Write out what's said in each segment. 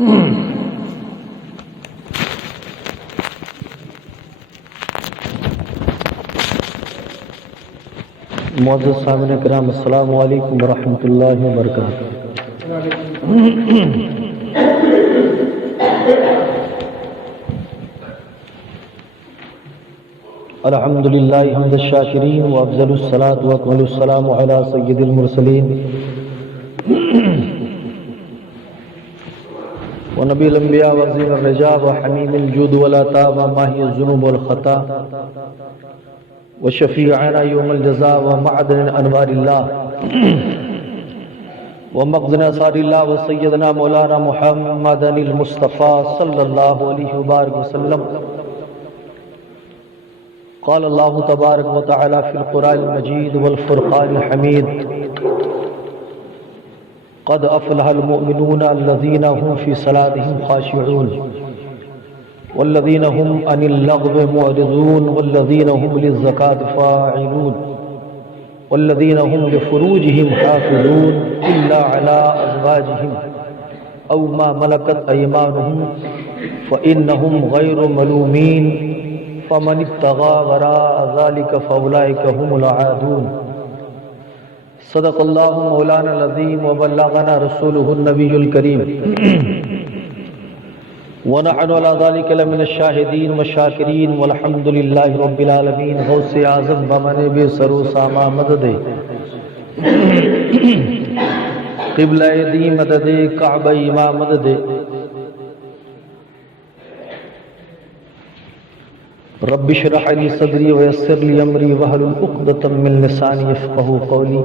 معزز سامعین کرام، السلام علیکم ورحمۃ اللہ وبرکاتہ۔ الحمد للہ حمد الشاکرین وافضل الصلاۃ واکمل السلام علی سید المرسلین ونبی الانبیاء وعظیم الرجاء وحمیم الجود والعطاء وماحی الذنوب والخطا وشفیعنا یوم الجزاء ومعدن انوار اللہ ومخزن اسرار اللہ وسیدنا مولانا محمد المصطفیٰ صلی اللہ علیہ وبارک وسلم۔ قال اللہ تبارک و تعالی فی القرآن المجید والفرقان الحمید: قد افلح المؤمنون الذین هم فی صلاتهم خاشعون والذین هم عن اللغو معرضون والذین هم للزکاة فاعلون والذین هم لفروجهم حافظون الا على ازواجهم او ما ملکت ایمانهم فانهم غیر ملومین فمن ابتغى وراء ذلك فاولئک هم العادون۔ صدق اللہ مولانا العظیم وبلغنا رسولہ النبی الکریم ونحن على ذلك لمن الشاہدین والشاکرین والحمد للہ رب العالمین۔ غوث اعظم بمن بے سرو ساما مدد قبلہ دی مدد کعبہ امام مدد رب اشرح لی صدری ویسر لی امری واحلل عقدۃ من لسانی یفقهوا قولی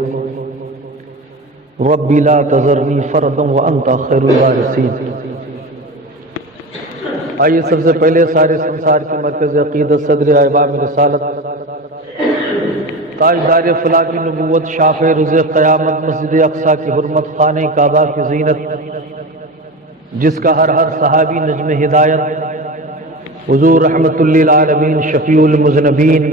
رب لا تذرنی فردا وانت خیر الوارثین۔ آئیے سب سے پہلے سارے سنسار کے مرکز عقیدت صدر احباب رسالت تاجدار فلاح کی نبوت شافع روز قیامت مسجد اقصی کی حرمت خانہ کعبہ کی زینت جس کا ہر صحابی نجم ہدایت حضور رحمت للعالمین شفیع المذنبین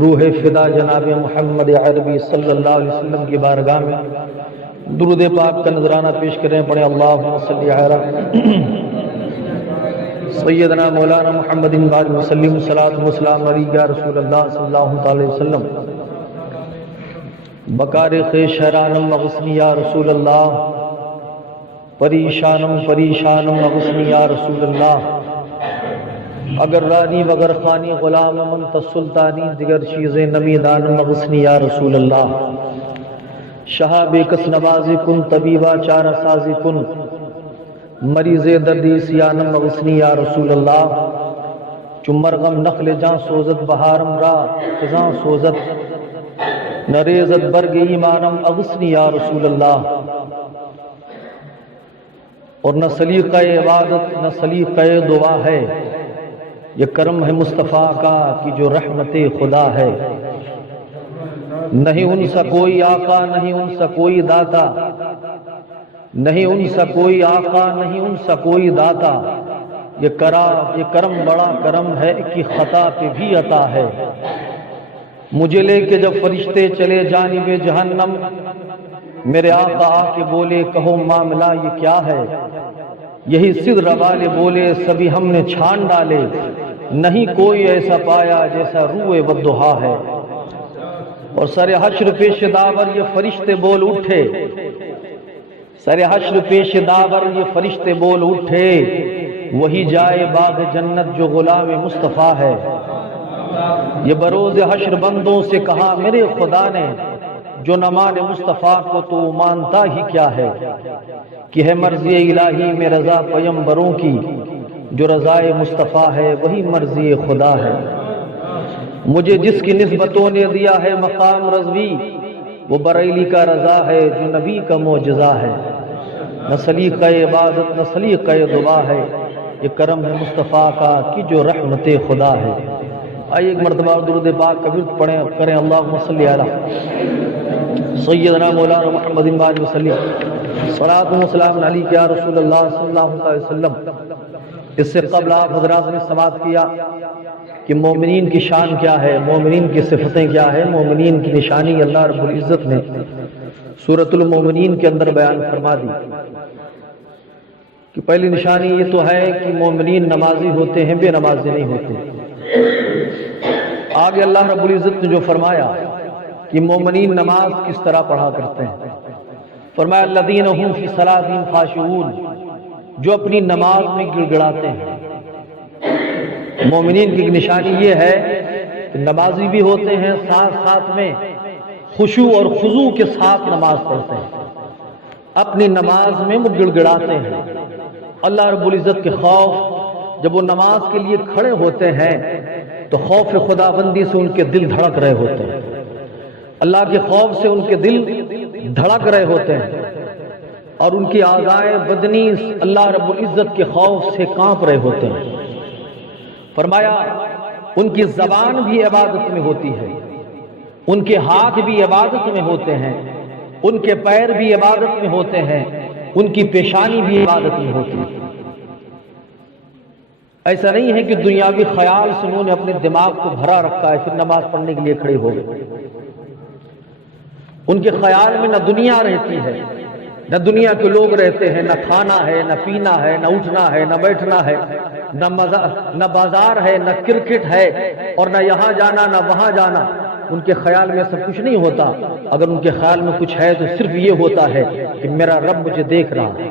روح فدا جناب محمد عربی صلی اللہ علیہ وسلم کی بارگاہ میں درود پاک کا نذرانہ پیش کریں۔ پڑھیں اللہم صلی علی سیدنا مولانا محمد بارک وسلم صلاۃ وسلام علیہ یا رسول اللہ صلی اللہ علیہ وسلم بکار خیش حیرانم مغسنی یا رسول اللہ پریشانم پریشانم مغسنی یا رسول اللہ اگر رانی وگر خانی غلام منت سلطانی دیگر چیزیں نمی دان مغسنی یا رسول اللہ شہاب کس نوازی کن طبیبہ چارہ سازی کن مریض دردی سیانم مغسنی یا رسول اللہ چمرغم نخل جان سوزت بہارم را خزاں سوزت نریزت برگ ایمانم اغسنی یا رسول اللہ۔ اور نہ سلیقہ عبادت نہ سلیقہ دعا ہے، یہ کرم ہے مصطفیٰ کا کہ جو رحمت خدا ہے۔ نہیں ان سا کوئی آقا نہیں ان سا کوئی داتا، نہیں ان سا کوئی آقا نہیں ان سا کوئی داتا، یہ کرم بڑا کرم ہے کہ خطا پہ بھی عطا ہے۔ مجھے لے کے جب فرشتے چلے جانب جہنم میرے آقا آ کے بولے کہو معاملہ یہ کیا ہے، یہی صدر والے بولے سبھی ہم نے چھان ڈالے، نہیں کوئی ایسا پایا جیسا روئے والضحا ہے۔ اور سر حشر پیش داور یہ فرشتے بول اٹھے، سر حشر پیش داور یہ فرشتے بول اٹھے، وہی جائے باغ جنت جو غلام مصطفیٰ ہے۔ یہ بروز حشر بندوں سے کہا میرے خدا نے جو نہ مانے مصطفیٰ کو تو مانتا ہی کیا ہے، کہ ہے مرضی الہی میں رضا پیمبروں کی، جو رضائے مصطفیٰ ہے وہی مرضی خدا ہے۔ مجھے جس کی نسبتوں نے دیا ہے مقام رضوی، وہ بریلی کا رضا ہے جو نبی کا معجزہ ہے۔ نہ سلیقہ عبادت نہ سلیقہ دعا ہے، یہ کرم ہے مصطفیٰ کا کہ جو رحمت خدا ہے۔ آئیے ایک مرتبہ درود پاک کا ورد پڑھیں کریں اللہم صلی علی سیدنا مولانا محمد بارک وسلم صلاۃ و سلام علیک یا رسول اللہ صلی اللہ علیہ وسلم۔ اس سے قبل آپ حضرات نے سماعت کیا کہ مومنین کی شان کیا ہے، مومنین کی صفتیں کیا ہے، مومنین کی نشانی اللہ رب العزت نے سورۃ المومنین کے اندر بیان فرما دی۔ کہ پہلی نشانی یہ تو ہے کہ مومنین نمازی ہوتے ہیں، بے نمازی نہیں ہوتے۔ آگے اللہ رب العزت نے جو فرمایا کہ مومنین نماز کس طرح پڑھا کرتے ہیں، فرمایا الذین هم فی صلاتہم خاشعون، جو اپنی نماز میں گڑ گڑاتے ہیں۔ مومنین کی نشانی یہ ہے کہ نمازی بھی ہوتے ہیں، ساتھ ساتھ میں خشوع اور خضوع کے ساتھ نماز پڑھتے ہیں، اپنی نماز میں وہ گڑ گڑاتے ہیں۔ اللہ رب العزت کے خوف، جب وہ نماز کے لیے کھڑے ہوتے ہیں تو خوف خدا بندی سے ان کے دل دھڑک رہے ہوتے ہیں، اللہ کے خوف سے ان کے دل دھڑک رہے ہوتے ہیں، اور ان کی اعضائے بدنی اللہ رب العزت کے خوف سے کانپ رہے ہوتے ہیں۔ فرمایا ان کی زبان بھی عبادت میں ہوتی ہے، ان کے ہاتھ بھی عبادت میں ہوتے ہیں، ان کے پیر بھی عبادت میں ہوتے ہیں، ان کی پیشانی بھی عبادت میں ہوتی ہے۔ ایسا نہیں ہے کہ دنیاوی خیال سے انہوں نے اپنے دماغ کو بھرا رکھا ہے پھر نماز پڑھنے کے لیے کھڑے ہو گئے۔ ان کے خیال میں نہ دنیا رہتی ہے، نہ دنیا کے لوگ رہتے ہیں، نہ کھانا ہے، نہ پینا ہے، نہ اٹھنا ہے، نہ بیٹھنا ہے، نہ بازار ہے، نہ کرکٹ ہے، اور نہ یہاں جانا نہ وہاں جانا۔ ان کے خیال میں سب کچھ نہیں ہوتا۔ اگر ان کے خیال میں کچھ ہے تو صرف یہ ہوتا ہے کہ میرا رب مجھے دیکھ رہا ہے،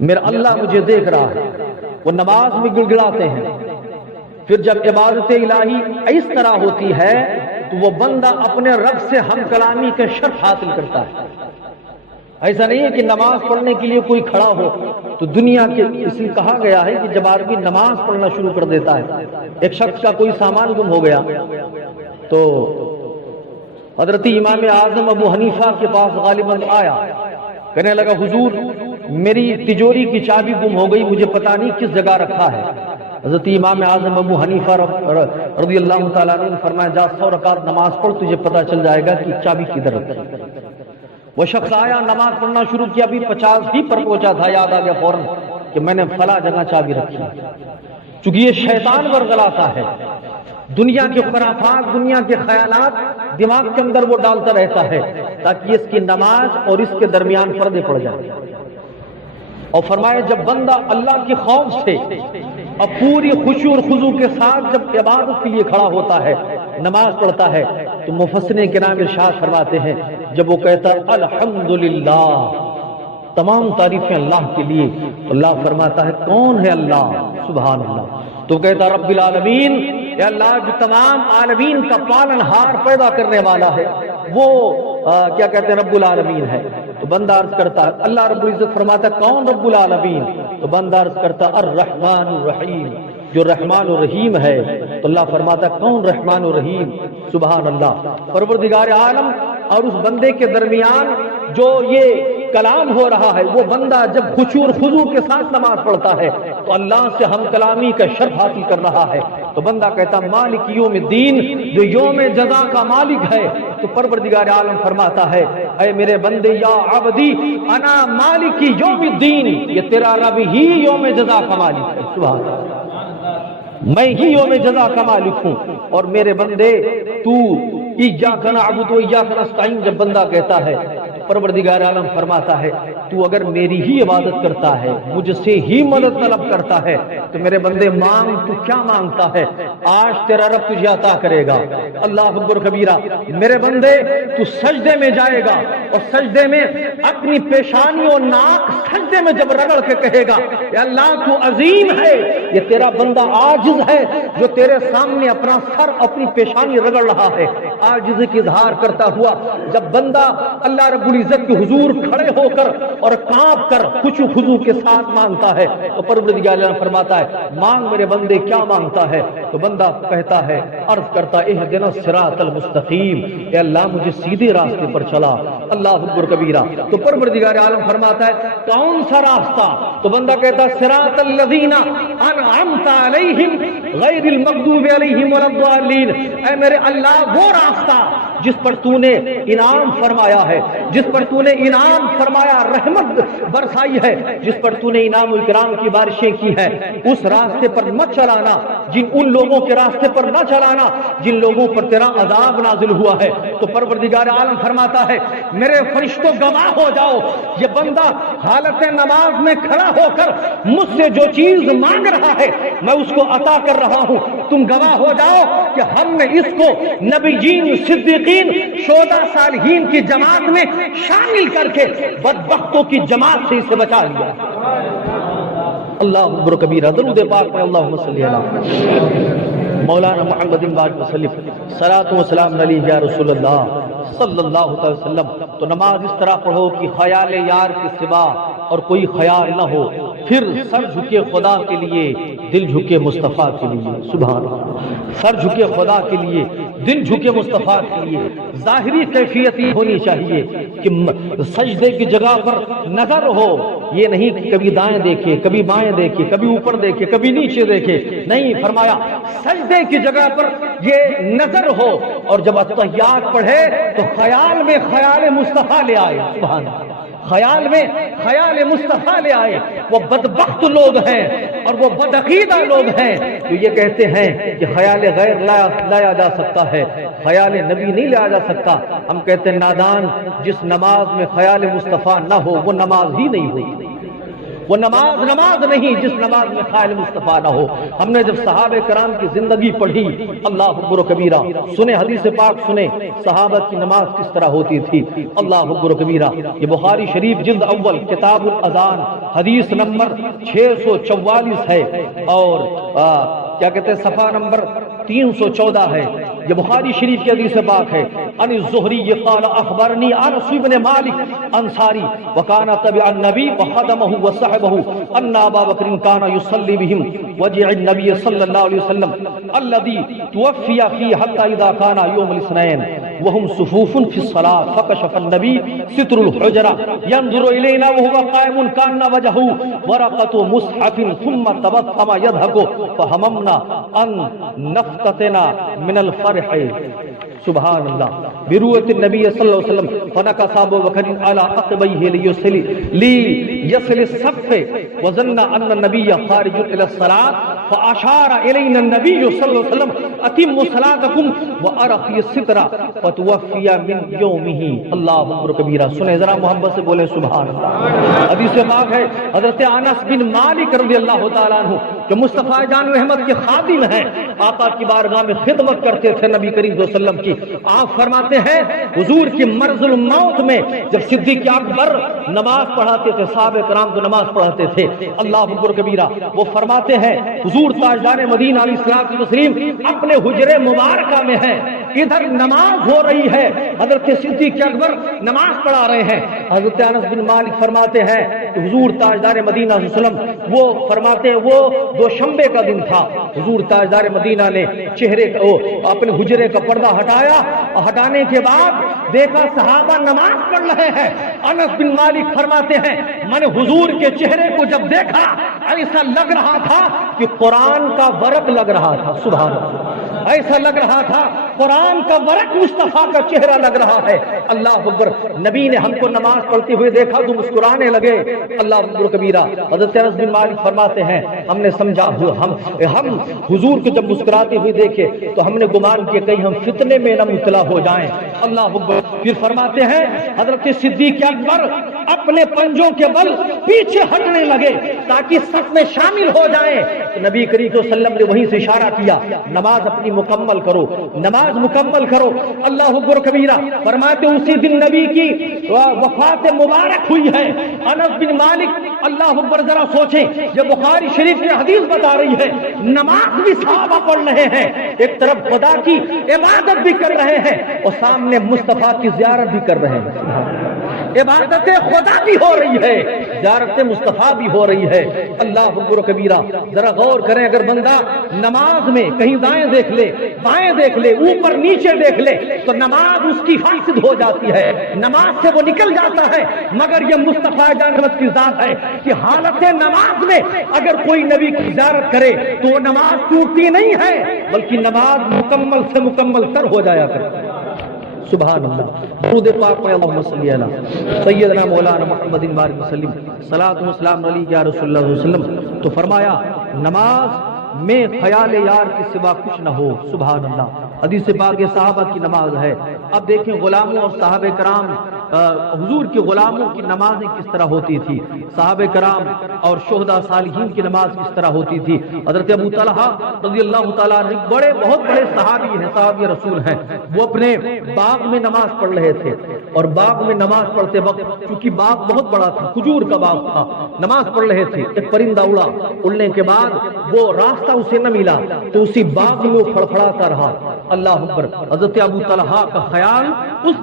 میرا اللہ مجھے دیکھ رہا ہے۔ وہ نماز میں گڑ گڑاتے ہیں۔ پھر جب عبادت الہی اس طرح ہوتی ہے تو وہ بندہ اپنے رب سے ہم کلامی کا شرف حاصل کرتا ہے۔ ایسا نہیں ہے کہ نماز پڑھنے کے لیے کوئی کھڑا ہو تو دنیا کے، اس لیے کہا گیا ہے کہ جب آدمی نماز پڑھنا شروع کر دیتا ہے، ایک شخص کا کوئی سامان گم ہو گیا تو حضرت امام اعظم ابو حنیفہ کے پاس غالباً آیا، کہنے لگا حضور میری تجوری کی چابی گم ہو گئی، مجھے پتہ نہیں کس جگہ رکھا ہے۔ حضرت امام اعظم ابو حنیفہ رضی اللہ تعالیٰ عنہ نے فرمایا جا 100 رکعت نماز پڑھ، تجھے پتہ چل جائے گا کہ چابی کدھر رکھی۔ وہ شخص آیا، نماز پڑھنا شروع کیا، ابھی 50 ہی پر پہنچا تھا، یاد آ گیا فوراً کہ میں نے فلاں جگہ چابی رکھی۔ چونکہ یہ شیطان ورغلاتا ہے، دنیا کے خرافات، دنیا کے خیالات دماغ کے اندر وہ ڈالتا رہتا ہے تاکہ اس کی نماز اور اس کے درمیان پردے پڑ جائیں۔ اور فرمایا جب بندہ اللہ کے خوف سے اور پوری خشوع اور خضوع کے ساتھ جب عبادت کے لیے کھڑا ہوتا ہے، نماز پڑھتا ہے، تو مفسرین کرام ارشاد فرماتے ہیں جب وہ کہتا ہے الحمدللہ، تمام تعریفیں اللہ کے لیے، اللہ فرماتا ہے کون ہے اللہ؟ سبحان اللہ۔ تو کہتا رب العالمین، اے اللہ جو تمام عالمین کا پالن ہار پیدا کرنے والا ہے، وہ کیا کہتے ہیں رب العالمین ہے۔ تو بندہ عرض کرتا ہے، اللہ رب العزت فرماتا ہے کون رب العالمین؟ تو بندہ عرض کرتا الرحمن الرحیم، جو رحمان الرحیم ہے۔ تو اللہ فرماتا ہے کون رحمان الرحیم؟ سبحان اللہ۔ پروردگار عالم اور اس بندے کے درمیان جو یہ کلام ہو رہا ہے، وہ بندہ جب خشوع اور خضوع کے ساتھ نماز پڑھتا ہے تو اللہ سے ہم کلامی کا شرف حاصل کر رہا ہے۔ تو بندہ کہتا مالک یوم الدین، جو یوم جزا کا مالک ہے۔ تو پروردگار عالم فرماتا ہے اے میرے بندے یا عبدی انا مالک یوم الدین، یہ تیرا رب ہی یوم جزا کا مالک ہے۔ سبحان اللہ، میں ہی یوم جزا کا مالک ہوں، اور میرے بندے تو ایاک نعبد و ایاک نستعین جب بندہ کہتا ہے، پروردگار عالم فرماتا ہے تو اگر میری ہی عبادت کرتا ہے، مجھ سے ہی مدد طلب کرتا ہے، تو میرے بندے مانگ، تو کیا مانگتا ہے؟ آج تیرا رب تجھے عطا کرے گا۔ اللہ اکبر کبیرہ۔ میرے بندے تو سجدے میں جائے گا، اور سجدے میں اپنی پیشانی اور ناک سجدے میں جب رگڑ کے کہے گا کہ اللہ تو عظیم ہے، یہ تیرا بندہ عاجز ہے جو تیرے سامنے اپنا سر اپنی پیشانی رگڑ رہا ہے، عاجزی کی اظہار کرتا ہوا جب بندہ اللہ رب العزت کے حضور کھڑے ہو کر اور کانپ کر خشوع خضوع کے ساتھ مانگتا ہے، تو پروردگار عالم فرماتا ہے مانگ میرے بندے کیا مانگتا ہے؟ تو بندہ کہتا ہے، عرض کرتا ہے اہدنا الصراط المستقیم، اے اللہ مجھے سیدھے راستے پر چلا۔ اللہ اکبر کبیرہ۔ تو پروردگار عالم فرماتا ہے کون سا راستہ؟ تو بندہ کہتا ہے صراط الذین انعمت علیہم غیر المغضوب علیہم ولا الضالین، اے میرے اللہ وہ راستہ جس پر تو نے انعام فرمایا ہے، جس پر تو نے انعام فرمایا، رحمت برسائی ہے، جس پر تو نے انعام و اکرام کی بارشیں کی ہے، اس راستے پر مت چلانا ان لوگوں کے راستے پر نہ چلانا جن لوگوں پر تیرا عذاب نازل ہوا ہے۔ تو پروردگار عالم فرماتا ہے میرے فرشتوں گواہ ہو جاؤ، یہ بندہ حالت نماز میں کھڑا ہو کر مجھ سے جو چیز مانگ رہا ہے میں اس کو عطا کر رہا ہوں، تم گواہ ہو جاؤ کہ ہم نے اس کو نبیین، صدیقین، شہداء، صالحین کی جماعت میں شامل کر کے بدبختوں کی جماعت سے اسے بچا لیا۔ اللہ اکبر کبیرہ، درود پاک میں اللہم صلی علی مولانا محمد وسلم، صلاۃ و سلام علیہ یا رسول اللہ صلی اللہ علیہ وسلم۔ تو نماز اس طرح پڑھو کہ خیال یار کے سوا اور کوئی خیال نہ ہو، پھر سر جھکے خدا کے لیے، دل جھکے مصطفیٰ کے لیے۔ سبحان اللہ، سر جھکے خدا کے لیے، دل جھکے مصطفیٰ کے لیے۔ ظاہری کیفیت یہ ہونی چاہیے کہ سجدے کی جگہ پر نظر ہو، یہ نہیں کہ کبھی دائیں دیکھے، کبھی بائیں دیکھے، کبھی اوپر دیکھے، کبھی نیچے دیکھے، نہیں، فرمایا سجدے کی جگہ پر یہ نظر ہو، اور جب التحیات پڑھے تو خیال میں خیال مصطفیٰ لے آئے۔ سبحان اللہ، خیال میں خیال مصطفیٰ لے آئے۔ وہ بدبخت لوگ ہیں اور وہ بدعقیدہ لوگ ہیں جو یہ کہتے ہیں کہ خیال غیر لایا جا سکتا ہے، خیال نبی نہیں لایا جا سکتا۔ ہم کہتے ہیں نادان، جس نماز میں خیال مصطفیٰ نہ ہو وہ نماز ہی نہیں ہوئی، وہ نماز نہیں جس نماز میں خیال مصطفیٰ نہ ہو۔ ہم نے جب صحابہ کرام کی زندگی پڑھی، اللہ اکبر و کبیرہ، سنے حدیث پاک سنے صحابہ کی نماز کس طرح ہوتی تھی، اللہ اکبر و کبیرہ۔ یہ بخاری شریف جلد اول کتاب الاذان حدیث نمبر 644 ہے، اور کیا کہتے ہیں صفحہ نمبر 314 ہے۔ یہ بخاری شریف کی حدیث پاک ہے۔ ان الزہری قال اخبرنی انس بن مالک انصاری وکان تبع النبی وخدمه وصحبه ان ابا بکر كان يصلي بهم وجع النبي صلی اللہ علیہ وسلم الذي توفي فيه حتى اذا كان يوم الاثنين وهم صفوف في الصلاة فكشف النبي ستر الحجرة ينظر إلينا وهو قائم كان وجهه ورقة مصحف ثم تبسم يضحك فهممنا أن نفتتنا من الفرح۔ سبحان اللہ، برؤية النبي صلی اللہ علیہ وسلم فنكس أبو بكر على عقبيه ليصل الصف وظن أن النبي خارج إلى الصلاة فأشار إلينا النبي صلی اللہ علیہ وسلم أتموا صلاتكم وأرخي الستر فتوفي من يومه۔ اللہ اکبر کبیرہ، سنیں ذرا محبت سے بولیں سبحان اللہ۔ حدیث پاک ہے حضرت انس بن مالک رضی اللہ تعالیٰ عنہ جو مصطفیٰ جان احمد کے خادم ہیں، آقا کی بارگاہ میں خدمت کرتے تھے نبی کریم صلی اللہ علیہ وسلم کی۔ آپ فرماتے ہیں حضور کی مرض الموت میں جب صدیق اکبر نماز پڑھاتے تھے، صحابہ کرام کو نماز پڑھاتے تھے، اللہ اکبر کبیرہ، وہ فرماتے ہیں حضور تاجدار مدینہ علیہ الصلوۃ والتسلیم اپنے حجرے مبارکہ میں ہیں، ادھر نماز ہو رہی ہے، حضرت صدیق اکبر نماز پڑھا رہے ہیں۔ حضرت انس بن مالک فرماتے ہیں کہ حضور تاجدار مدینہ صلی اللہ علیہ وسلم وہ فرماتے ہیں وہ دوشنبے کا دن تھا، حضور تاجدار مدینہ نے چہرے کا اپنے حجرے کا پردہ ہٹایا، اور ہٹانے کے بعد دیکھا صحابہ نماز پڑھ رہے ہیں۔ انس بن مالک فرماتے ہیں میں نے حضور کے چہرے کو جب دیکھا ایسا لگ رہا تھا کہ قرآن کا ورق لگ رہا تھا۔ سبحان اللہ، ایسا لگ رہا تھا قرآن کا ورق مصطفیٰ کا چہرہ لگ رہا ہے۔ اللہ اکبر، نبی نے ہم کو نماز پڑھتے ہوئے دیکھا تو مسکرانے لگے۔ اللہ اکبر کبیرہ، حضرت انس بن مالک فرماتے ہیں ہم نے سمجھا ہم حضور کو جب مسکراتے ہوئے دیکھے تو ہم نے گمان کیا کہیں ہم فتنے میں نہ مبتلا ہو جائیں۔ اللہ اکبر، پھر فرماتے ہیں حضرت صدیق اکبر اپنے پنجوں کے بل پیچھے ہٹنے لگے تاکہ صف میں شامل ہو جائیں۔ نبی کریم صلی اللہ علیہ وسلم نے وہیں سے اشارہ کیا نماز اپنی مکمل کرو، نماز مکمل کرو۔ اللہ اکبر کبیرہ، فرماتے اسی دن نبی کی وفات مبارک ہوئی ہے۔ انس بن مالک، اللہ اکبر، ذرا سوچیں، یہ بخاری شریف کی حدیث بتا رہی ہے نماز بھی صحابہ پڑھ رہے ہیں، ایک طرف خدا کی عبادت بھی کر رہے ہیں اور سامنے مصطفیٰ کی زیارت بھی کر رہے ہیں۔ عبادت خدا بھی ہو رہی ہے، زیارت مصطفیٰ بھی ہو رہی ہے۔ اللہ اکبر کبیرہ، ذرا غور کریں، اگر بندہ نماز میں کہیں دائیں دیکھ لے، بائیں دیکھ لے، اوپر نیچے دیکھ لے تو نماز اس کی فاسد ہو جاتی ہے، نماز سے وہ نکل جاتا ہے۔ مگر یہ مصطفیٰ جانت کی ذات ہے کہ حالت نماز میں اگر کوئی نبی کی زیارت کرے تو وہ نماز ٹوٹتی نہیں ہے بلکہ نماز مکمل سے مکمل تر ہو جایا کرتی ہے۔ سبحان اللہ، درود پاک میں اللہم صلی علی سیدنا مولانا محمد وسلم، صلاۃ و سلام علیہ یا رسول اللہ صلی اللہ علیہ وسلم۔ تو فرمایا نماز میں خیال یار کے سوا کچھ نہ ہو. سبحان اللہ. حدیث پاک صحابہ کی نماز ہے. اب دیکھیں غلاموں اور صحابہ کرام حضور کے غلاموں کی نمازیں کس طرح ہوتی تھی, صحابہ کرام اور شہداء صالحین کی نماز کس طرح ہوتی تھی. حضرت ابو طلحہ رضی اللہ تعالیٰ عنہ بہت بڑے صحابی ہیں, صحابی رسول ہیں. وہ اپنے باغ میں نماز پڑھ رہے تھے اور باغ میں نماز پڑھتے وقت, کیونکہ باغ بہت بڑا تھا, کھجور کا باغ تھا, نماز پڑھ رہے تھے, ایک پرندہ اڑا. اڑنے کے بعد وہ راستہ اسے نہ ملا تو اسی باغ میں وہ پھڑپھڑاتا رہا. اللہ اکبر. حضرت ابو طلحہ کا خیال اس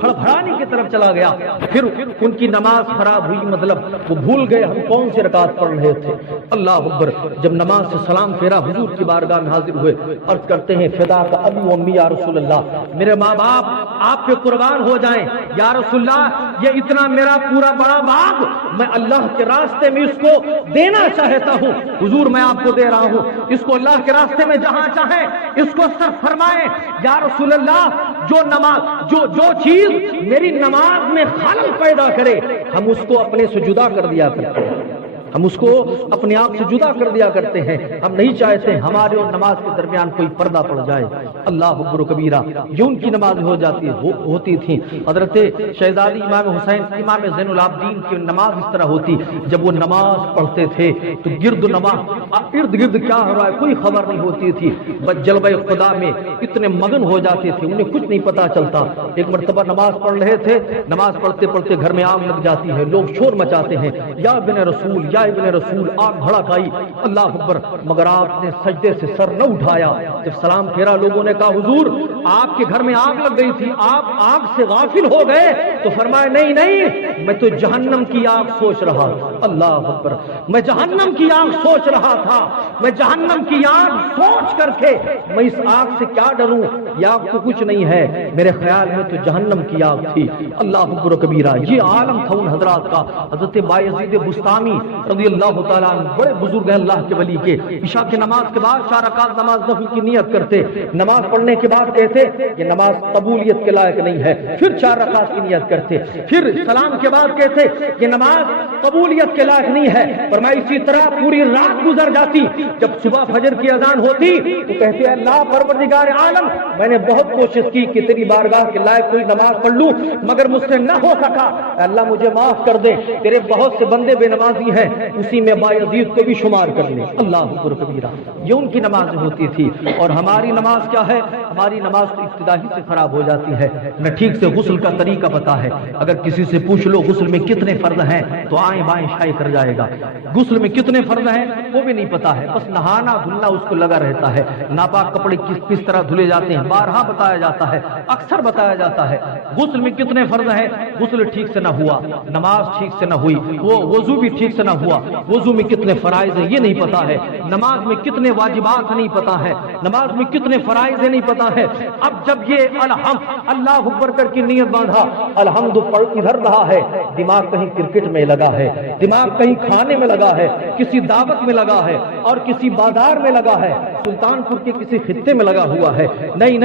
پھڑپھڑانے کی طرف چلا گیا. پھر ان کی نماز خراب ہوئی, مطلب وہ بھول گئے ہم کون سی رکعت پڑھ رہے تھے. اللہ اکبر. جب نماز سے سلام پھیرا, حضور کی بارگاہ میں حاضر ہوئے, عرض کرتے ہیں فدا کا ابی و امی یا رسول اللہ, میرے ماں باپ آپ پہ قربان ہو جائیں یا رسول اللہ. یہ اتنا میرا پورا بڑا باغ میں اللہ کے راستے میں اس کو دینا چاہتا ہوں. حضور میں آپ کو دے رہا ہوں, اس کو اللہ کے راستے میں جہاں چاہیں اس کو صرف فرمائیں. یا رسول اللہ, جو چیز میری نماز میں خلل پیدا کرے ہم اس کو اپنے سے جدا کر دیا کرتے ہیں, ہم اس کو اپنے آپ سے جدا کر دیا کرتے ہیں. ہم نہیں چاہتے ہمارے اور نماز کے درمیان کوئی پردہ پڑ جائے. اللہ اکبر و کبیرہ. یہ ان کی نماز ہوتی تھی. حضرت شہزادی امام حسین امام زین العابدین کی نماز اس طرح ہوتی. جب وہ نماز پڑھتے تھے تو ارد گرد کیا ہو رہا ہے کوئی خبر نہیں ہوتی تھی. بس جلوہ خدا میں اتنے مگن ہو جاتے تھے, انہیں کچھ نہیں پتا چلتا. ایک مرتبہ نماز پڑھ رہے تھے, نماز پڑھتے پڑھتے گھر میں آگ لگ جاتی ہے, لوگ شور مچاتے ہیں, یا ابن رسول یا ابن رسول, آگ بھڑک آئی. اللہ اکبر. مگر آپ نے سجدے سے سر نہ اٹھایا. جب سلام پھیرا لوگوں نے کہا حضور آپ کے گھر میں آگ لگ گئی تھی, آپ آگ سے غافل ہو گئے. تو فرمایا نہیں, میں تو جہنم کی آگ سوچ رہا تھا. اللہ اکبر. میں جہنم کی آگ سوچ رہا تھا. میں جہنم کی آگ سوچ کر کے میں اس آگ سے کیا ڈروں, یہ آگ تو کچھ نہیں ہے, میرے خیال میں تو جہنم کی آگ تھی. اللہ اکبر و کبیرہ. یہ عالم تھا ان حضرات کا. حضرت بایزید بستامی رضی اللہ تعالیٰ عنہ بڑے بزرگ ہیں اللہ کے ولی کے. عشاء کی نماز کے بعد 4 رکعت نماز نفل کی نیت کرتے. نماز پڑھنے کے بعد کہتے یہ نماز قبولیت کے لائق نہیں ہے, پھر 4 رکعت کی نیت کرتے. پھر سلام کے بعد کہتے یہ نماز قبولیت کے لائق نہیں ہے. فرمایا اسی طرح پوری رات گزر جاتی. جب صبح فجر کی اذان ہوتی تو کہتے اللہ پروردگار عالم, میں نے بہت کوشش کی کہ تیری بارگاہ کے لائق کوئی نماز پڑھ لوں مگر مجھ سے نہ ہو سکا. اللہ مجھے معاف کر دے, تیرے بہت سے بندے بے نمازی ہیں, اسی میں بایزید کو بھی شمار کر لیں. اللہ اکبر کبیرہ. یہ ان کی نماز ہوتی تھی. اور ہماری نماز کیا ہے, ہماری نماز تو ابتدائی سے خراب ہو جاتی ہے. نہ ٹھیک سے غسل کا طریقہ پتا ہے. اگر کسی سے پوچھ لو غسل میں کتنے فرض ہیں تو آئیں بائیں شائع کر جائے گا. غسل میں کتنے فرض ہیں وہ بھی نہیں پتا ہے, بس نہانا دھلنا اس کو لگا رہتا ہے. ناپاک کپڑے کس طرح دھلے جاتے ہیں بارہا بتایا جاتا ہے, اکثر بتایا جاتا ہے. غسل میں کتنے فرض ہیں, غسل ٹھیک سے نہ ہوا, نماز ٹھیک سے نہ ہوئی, وہ وضو بھی ٹھیک سے نہ ہوا, وضو میں کتنے فرائض ہیں یہ نہیں پتا ہے, نماز میں کتنے واجبات نہیں پتا ہے, نماز میں کتنے فرائض نہیں پتا ہے. اب جب یہ اللہ اکبر کر کی نیت باندھا, الحمد پڑھ ادھر رہا ہے, دماغ کہیں کرکٹ میں لگا ہے, دماغ کہیں کھانے میں لگا ہے, کسی دعوت میں لگا ہے, اور کسی بازار میں لگا ہے, سلطان پور کے کسی خطے میں لگا ہوا ہے. نہیں,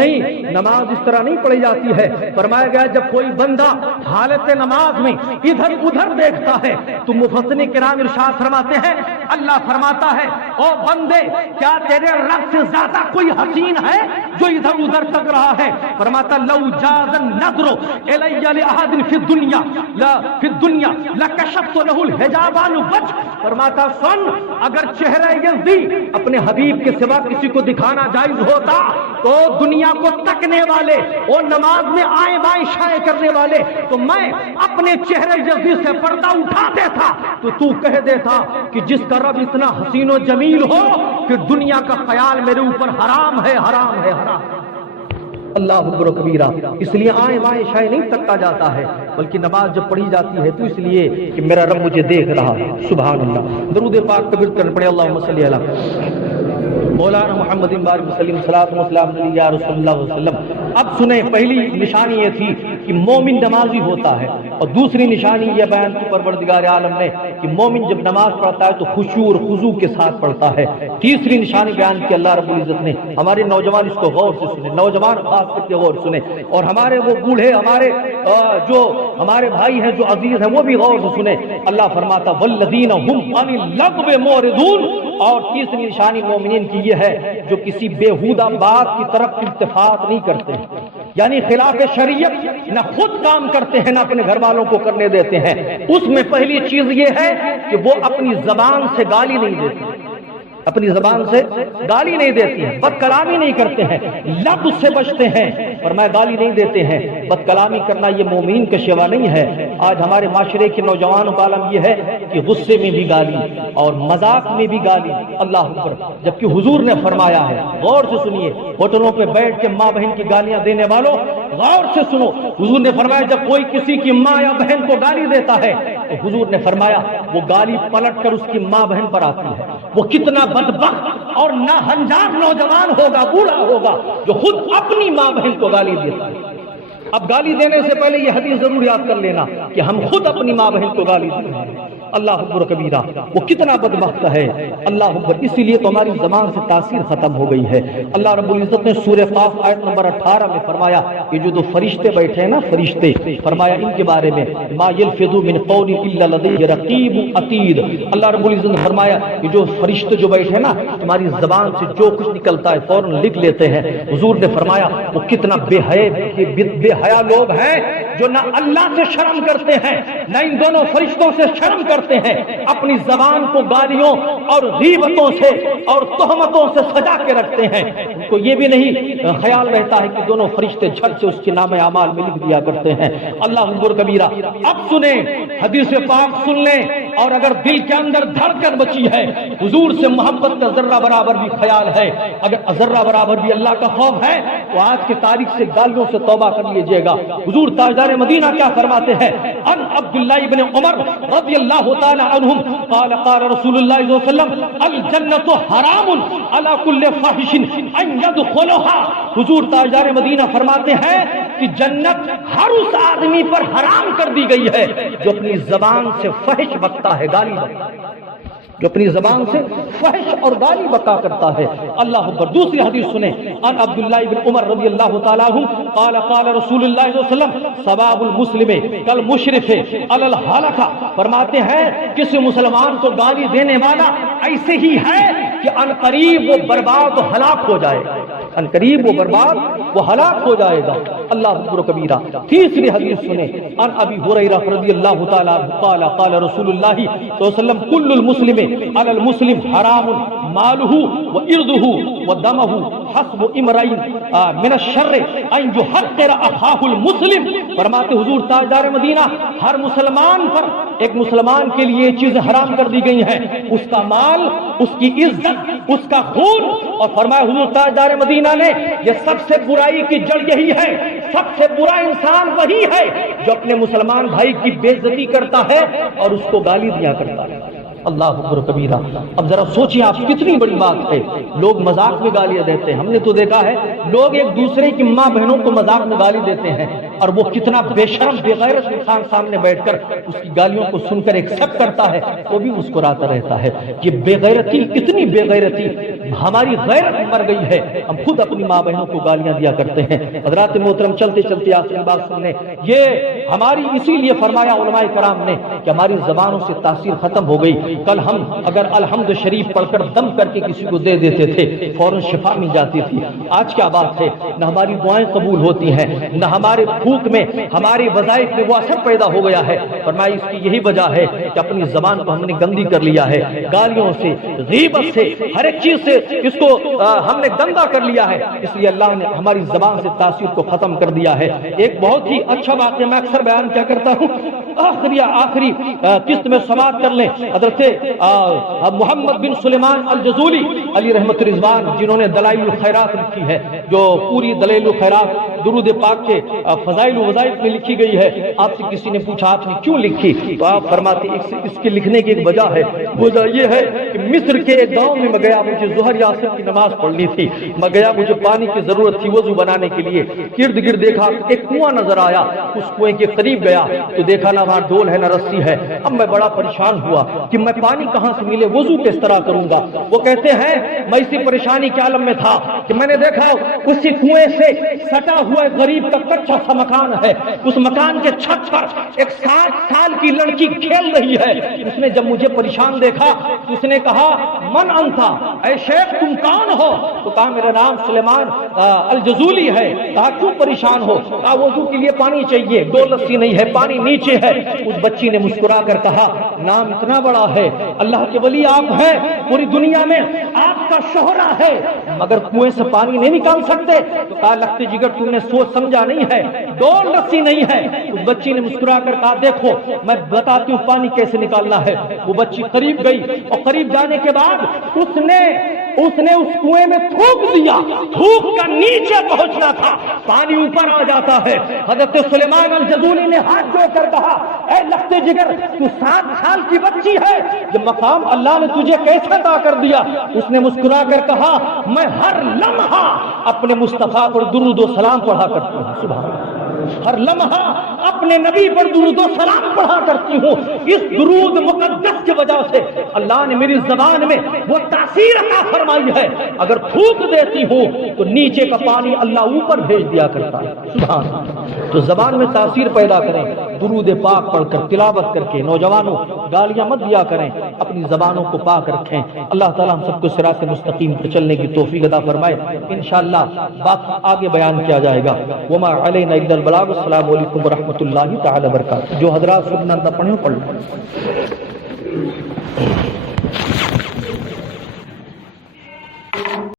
نماز اس طرح نہیں پڑھی جاتی ہے. فرمایا گیا جب کوئی بندہ حالت نماز میں ادھر ادھر دیکھتا ہے تو مفسرین کرام ارشاد فرماتے ہیں, اللہ فرماتا ہے او بندے کیا تیرے رب سے زیادہ کوئی حسین ہے جو ادھر ادھر تک رہا ہے. فرماتا لو جاز النظر الی لاحد فی الدنیا لکشفت له الحجاب عن وجه. فرماتا سن, اگر چہرہ یزدی اپنے حبیب کے سوا کسی کو دکھانا جائز ہوتا تو دنیا کو تکنے والے اور نماز میں آئیں بائیں شائع کرنے والے تو میں اپنے چہرے یزدی سے پردہ اٹھا دیتا. تو کہہ دیتا کہ جس کا رب اتنا حسین و جمیل ہو کہ دنیا کا خیال میرے اوپر حرام ہے, حرام ہے, حرام. اللہ اکبر و کبیرہ. اس لیے آئیں بائیں شائع نہیں تکا جاتا ہے, بلکہ نماز جب پڑھی جاتی ہے تو اس لیے کہ میرا رب مجھے دیکھ رہا ہے. سبحان اللہ. درود پاک کبیر کرنے پڑے. اللہم صلی علی مولانا محمد بارک وسلم صلاۃ و سلام علیہ یا رسول اللہ وسلم. اب سنیں, پہلی نشانی یہ تھی کہ مومن نمازی ہوتا ہے, اور دوسری نشانی یہ بیان کی پروردگار عالم نے کہ مومن جب نماز پڑھتا ہے تو خشوع اور خضوع کے ساتھ پڑھتا ہے. تیسری نشانی بیان کی اللہ رب العزت نے. ہمارے نوجوان اس کو غور سے سنیں, نوجوان خاص کر کے غور سنیں, اور ہمارے وہ بوڑھے جو ہمارے بھائی ہیں جو عزیز ہیں وہ بھی غور سے سنیں. اللہ فرماتا والذین هم عن اللغو معرضون, اور تیسری نشانی مومنین کی یہ ہے جو کسی بیہودہ بات کی طرف التفات نہیں کرتے ہیں، یعنی خلاف شریعت نہ خود کام کرتے ہیں نہ اپنے گھر والوں کو کرنے دیتے ہیں۔ اس میں پہلی چیز یہ ہے کہ وہ اپنی زبان سے گالی نہیں دیتے، اپنی زبان سے گالی نہیں دیتی ہیں، بد کلامی نہیں کرتے ہیں، لفظ سے بچتے ہیں، فرمایا گالی نہیں دیتے ہیں۔ بد کلامی کرنا یہ مومنین کا شیوا نہیں ہے۔ آج ہمارے معاشرے کے نوجوانوں کا عالم یہ ہے کہ غصے میں بھی گالی اور مذاق میں بھی گالی، اللہ اکبر، جبکہ حضور نے فرمایا ہے، غور سے سنیے، ہوٹلوں پہ بیٹھ کے ماں بہن کی گالیاں دینے والوں غور سے سنو، حضور نے فرمایا جب کوئی کسی کی ماں یا بہن کو گالی دیتا ہے تو حضور نے فرمایا وہ گالی پلٹ کر اس کی ماں بہن پر آتی ہے۔ وہ کتنا بدبخت اور ناہنجار نوجوان ہوگا، بوڑھا ہوگا جو خود اپنی ماں بہن کو گالی دیتا ہے۔ اب گالی دینے سے پہلے یہ حدیث ضرور یاد کر لینا کہ ہم خود اپنی ماں بہن کو گالی دیتے ہیں۔ اللہ اکبر کبیرہ، وہ کتنا بدبخت ہے، اللہ اکبر۔ اسی لیے تو ہماری زبان سے تاثیر ختم ہو گئی ہے۔ اللہ رب العزت نے سورہ قاف آیت نمبر 18 میں فرمایا کہ جو دو فرشتے بیٹھے ہیں نا، فرشتے، فرمایا ان کے بارے میں ما یلفظ من قول الا لدیہ رقیب عتید۔ اللہ رب العزت نے فرمایا کہ جو فرشتے جو بیٹھے ہیں نا، تمہاری زبان سے جو کچھ نکلتا ہے فوراً لکھ لیتے ہیں۔ حضور نے فرمایا وہ کتنا بے حیا لوگ ہیں جو نہ اللہ سے شرم کرتے ہیں نہ ان دونوں فرشتوں سے شرم کرتے ہیں، اپنی زبان کو گالیوں اور غیبتوں سے اور تہمتوں سے سجا کے رکھتے ہیں۔ ان کو یہ بھی نہیں خیال رہتا ہے کہ دونوں فرشتے جھٹ سے اس کے نام اعمال میں لکھ دیا کرتے ہیں۔ اللہ اکبر کبیرہ۔ اب سنیں، حدیث پاک سن لیں، اور اگر دل کے اندر دھڑکن بچی ہے، حضور سے محبت کا ذرہ برابر بھی خیال ہے، اگر ذرہ برابر بھی اللہ کا خوف ہے، تو آج کی تاریخ سے گالیوں سے توبہ کر لیجئے گا۔ حضور تاجدار مدینہ کیا فرماتے ہیں؟ ان عبداللہ ابن عمر رضی اللہ تعالی عنہم قال قال رسول اللہ صلی اللہ علیہ وسلم الجنت حرام علی کل فاحش ان يدخلها۔ حضور تاجدار مدینہ فرماتے ہیں کہ جنت ہر اس آدمی پر حرام کر دی گئی ہے جو اپنی زبان سے فحش بکتا ہے، گالی بکتا ہے، جو اپنی زبان سے فحش اور گالی بکا کرتا ہے۔ اللہ اکبر۔ دوسری حدیث سنیں، ان عبداللہ ابن عمر رضی اللہ تعالیٰ عنہ قال قال رسول اللہ صلی اللہ علیہ وسلم سباب المسلم کالمشرف علی الحلقہ۔ فرماتے ہیں کسی مسلمان کو گالی دینے والا ایسے ہی ہے کہ ان قریب وہ برباد و ہلاک ہو جائے گا، ان قریب وہ برباد وہ ہلاک ہو جائے گا۔ اللہ اکبر کبیرہ۔ تیسری حدیث سنیں، ان ابی ہریرہ رضی اللہ تعالیٰ عنہ قال قال رسول اللہ صلی اللہ علیہ وسلم کل المسلم علی المسلم حرام مالہ وعرضہ ودمہ حسب امرئ من الشر ان یحقر اخاہ المسلم۔ فرماتے حضور تاجدار مدینہ ہر مسلمان پر، ایک مسلمان کے لیے چیزیں حرام کر دی گئی ہیں، اس کا مال، اس کی عزت، اس کا خون، اور فرمایا حضور تاجدار مدینہ نے یہ سب سے برائی کی جڑ یہی ہے، سب سے برا انسان وہی ہے جو اپنے مسلمان بھائی کی بے عزتی کرتا ہے اور اس کو گالی دیا کرتا ہے۔ اللہ اکبر کبیرہ۔ اب ذرا سوچیے آپ، کتنی بڑی بات ہے۔ لوگ مذاق میں گالیاں دیتے ہیں، ہم نے تو دیکھا ہے لوگ ایک دوسرے کی ماں بہنوں کو مذاق میں گالی دیتے ہیں، اور وہ کتنا بے شرم بے غیرت انسان سامنے بیٹھ کر اس کی گالیوں کو سن کر ایکسپٹ کرتا ہے، وہ بھی مسکراتا رہتا ہے۔ یہ بے غیرتی، اتنی بے غیرتی، ہماری غیرت مر گئی ہے، ہم خود اپنی ماں بہنوں کو گالیاں دیا کرتے ہیں۔ حضرات محترم، چلتے چلتے آخری بات سننے، یہ ہماری اسی لیے فرمایا علماء کرام نے کہ ہماری زبانوں سے تاثیر ختم ہو گئی۔ کل ہم اگر الحمد شریف پڑھ کر دم کر کے کسی کو دے دیتے تھے، فوراً شفا مل جاتی تھی۔ آج کیا بات ہے، نہ ہماری دعائیں قبول ہوتی ہیں، نہ ہمارے پھونک میں، ہماری وظائف میں وہ اثر پیدا ہو گیا ہے۔ فرمایا اس کی یہی وجہ ہے کہ اپنی زبان کو ہم نے گندی کر لیا ہے، گالیوں سے، غیبت سے، ہر ایک چیز سے اس کو ہم نے گندا کر لیا ہے۔ اس لیے اللہ نے ہماری زبان سے تاثیر کو ختم کر دیا ہے۔ ایک بہت ہی اچھا واقعہ میں اکثر بیان کیا کرتا ہوں، آخری قسط میں سماعت کر لیں۔ حضرت محمد بن سلیمان الجزولی علی رحمت رضوان، جنہوں نے دلائل الخیرات لکھی ہے، جو پوری دلائل الخیرات درود پاک کے فضائل و وظائف میں لکھی گئی ہے۔ آپ سے کسی نے پوچھا آپ نے کیوں لکھی، تو آپ فرماتے اس کے لکھنے کی ایک وجہ ہے، وجہ یہ ہے کہ مصر کے ایک گاؤں میں میں گیا، مجھے ظہر یا عصر کی نماز پڑھنی تھی، میں گیا، مجھے پانی کی ضرورت تھی وضو بنانے کے لیے، ارد گرد دیکھا ایک کنواں نظر آیا، اس کنویں کے قریب گیا تو دیکھا نہ وہاں ڈول ہے نہ رسی ہے۔ اب میں بڑا پریشان ہوا کہ میں پانی کہاں سے ملے، وضو کس طرح کروں گا۔ وہ کہتے ہیں میں اسی پریشانی کے عالم میں تھا کہ میں نے دیکھا اسی کنویں سے سٹا ہوا ایک غریب کا کچا سا مکان ہے، اس مکان کے چھت پر ایک 60 سال کی لڑکی کھیل رہی ہے۔ اس نے جب مجھے پریشان دیکھا تو اس نے کہا من انتا، اے شیخ تم کون ہو؟ تو کہا میرا نام سلیمان الجزولی ہے۔ کہا کیوں پریشان ہو؟ کہا وضو کے لیے پانی چاہیے، 2 لسی نہیں ہے، پانی نیچے ہے۔ اس بچی نے مسکرا کر کہا نام اتنا بڑا ہے، اللہ کے ولی آپ ہیں، پوری دنیا میں آپ کا شہرہ ہے، مگر کنویں سے پانی نہیں نکال سکتے؟ تو کہا لگتے جگر تم نے سوچ سمجھا نہیں ہے، 2 لسی نہیں ہے۔ اس بچی نے مسکرا کر کہا دیکھو میں بتاتی ہوں پانی کیسے نکالنا ہے۔ وہ بچی قریب گئی اور قریب جانے کے بعد اس نے اس کنویں میں تھوک دیا، تھوک کا نیچے پہنچنا تھا، پانی اوپر آ جاتا ہے۔ حضرت سلیمان الجزولی نے ہاتھ جوڑ کر کہا اے لگتے جگر تو 7 سال کی بچی ہے، یہ مقام اللہ نے تجھے کیسے عطا کر دیا؟ اس نے مسکرا کر کہا میں ہر لمحہ اپنے مصطفیٰ پر درود و سلام پڑھا کرتی ہوں، سبحان اللہ، ہر لمحہ اپنے نبی پر درود و سلام پڑھا کرتی ہوں۔ اس درود مقدس کی وجہ سے اللہ نے میری زبان میں وہ تاثیر عطا فرمائی ہے، اگر تھوک دیتی ہوں تو نیچے کا پانی اللہ اوپر بھیج دیا کرتا ہے، سبحان اللہ۔ تو زبان میں تاثیر پیدا کریں، درود پاک پڑھ کر تلاوت کر کے۔ نوجوانوں گالیاں مت دیا کریں، اپنی زبانوں کو پاک رکھیں۔ اللہ تعالیٰ ہم سب کو صراط مستقیم پر چلنے کی توفیق عطا فرمائے۔ انشاءاللہ بات آگے بیان کیا جائے گا۔ وما علینا الا البلاغ۔ السلام علیکم ورحمۃ اللہ تعالی وبرکاتہ۔ جو حضرات سننا پڑھیں پڑھ لیں۔